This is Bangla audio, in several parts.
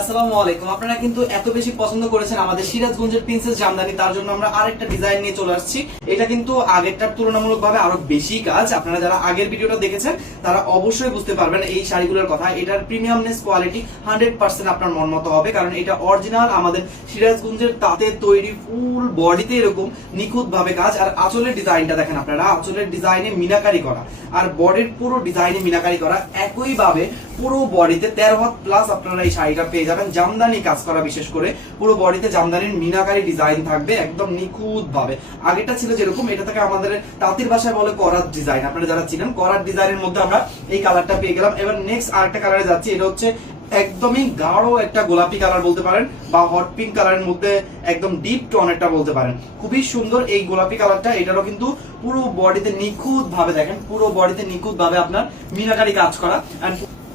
আসসালামু আলাইকুম। আপনারা কিন্তু এত বেশি পছন্দ করেছেন আমাদের সিরাজগঞ্জের প্রিন্সেস জামদানি, তার জন্য আমরা আরেকটা ডিজাইন নিয়ে চলে আসছি। এটা কিন্তু আগেরটার তুলনামূলকভাবে আরও বেশি কাজ। আপনারা যারা আগের ভিডিওটা দেখেছেন, তারা অবশ্যই বুঝতে পারবেন এই শাড়িগুলোর কথা। এটার প্রিমিয়ামনেস কোয়ালিটি হান্ড্রেড পার্সেন্ট আপনার মন মতো হবে, কারণ এটা অরিজিনাল আমাদের সিরাজগঞ্জের তাঁতে তৈরি ফুল বডিতে এরকম নিখুঁত ভাবে কাজ। আর আঁচলের ডিজাইনটা দেখেন আপনারা। আঁচলের ডিজাইনে মিনাকারি করা। আর বডির পুরো ডিজাইনে মিনাকারি করা। একই ভাবে পুরো বডিতে তেরো হাত প্লাস আপনারা এই শাড়িটা পেয়ে যাবেন জামদানি কাজ করা বিশেষ করে পুরো বডিতে জামদানির মিনাকারি ডিজাইন থাকবে একদম নিখুঁত ভাবে আগেটা ছিল যেরকম, এটা থেকে আমাদের তাঁতির ভাষায় বলে করার ডিজাইন। আপনারা যারা চিনেন, করার ডিজাইনের মধ্যে আমরা এই কালারটা পেয়ে গেলাম। এবার নেক্সট আরেকটা কালারে যাচ্ছি, এটা হচ্ছে একদমই গাঢ় একটা গোলাপি কালার বলতে পারেন বা হট পিঙ্ক কালারের মধ্যে একদম ডিপ টোন একটা বলতে পারেন। খুবই সুন্দর এই গোলাপি কালারটা, এটারও কিন্তু পুরো বডিতে নিখুঁত ভাবে দেখেন, পুরো বডিতে নিখুঁত ভাবে আপনার মিনাকারি কাজ করা।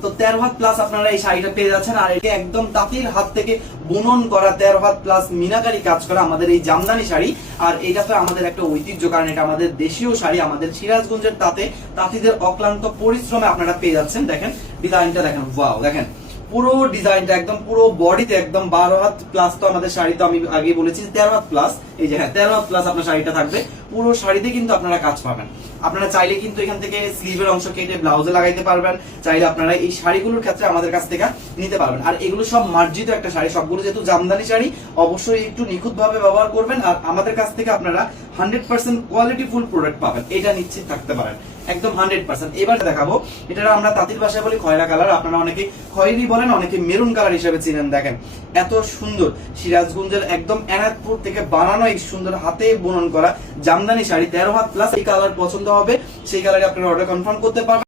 তো তেরো হাত প্লাস আপনারা এই শাড়িটা পেয়ে যাচ্ছেন। আর এটা একদম তাঁতির হাত থেকে বুনন করা তেরো হাত প্লাস মিনাকারি কাজ করা আমাদের এই জামদানি শাড়ি। আর এটা তো আমাদের একটা ঐতিহ্য, কারণ এটা আমাদের দেশীয় শাড়ি, আমাদের সিরাজগঞ্জের তাঁতে তাঁতিদের অক্লান্ত পরিশ্রমে আপনারা পেয়ে যাচ্ছেন। দেখেন ডিজাইনটা দেখেন। ওয়াও দেখেন। পুরো ডিজাইনটা একদম পুরো বডিতে একদম বারো হাত প্লাস তো আমাদের শাড়ি তো আমি আগে বলেছি, তেরো হাত প্লাস এই যে হ্যাঁ তেরো হাত প্লাস আপনার শাড়িটা থাকবে। পুরো শাড়িতে কিন্তু আপনারা কাজ পাবেন। আপনারা চাইলে কিন্তু এখান থেকে স্লিভের অংশ কেটে ব্লাউজে লাগাইতে পারবেন, চাইলে আপনারা এই শাড়িগুলোর ক্ষেত্রে আমাদের কাছ থেকে নিতে পারবেন। আর এগুলো সব মার্জিত একটা শাড়ি, সবগুলো যেহেতু জামদানি শাড়ি, অবশ্যই একটু নিখুঁত ভাবে ব্যবহার করবেন, আর আমাদের কাছ থেকে আপনারা হান্ড্রেড পার্সেন্ট প্রোডাক্ট পাবেন, এটা থাকতে পারেন। একদম হান্ড্রেড পার্সেন্ট। এবার দেখাবো এটা আমরা তাঁতির ভাষায় বলি খয়রা কালার, আপনারা অনেকে খয়েরি বলেন, অনেকে মেরুন কালার হিসেবে চিনেন, দেখেন। এত সুন্দর সিরাজগঞ্জের একদম এনাদপুর থেকে বানানো এই সুন্দর হাতে বুনন করা জামদানি শাড়ি, তেরো হাত প্লাস এই কালার পছন্দ হবে, সেই কালারে আপনারা অর্ডার কনফার্ম করতে পারবেন।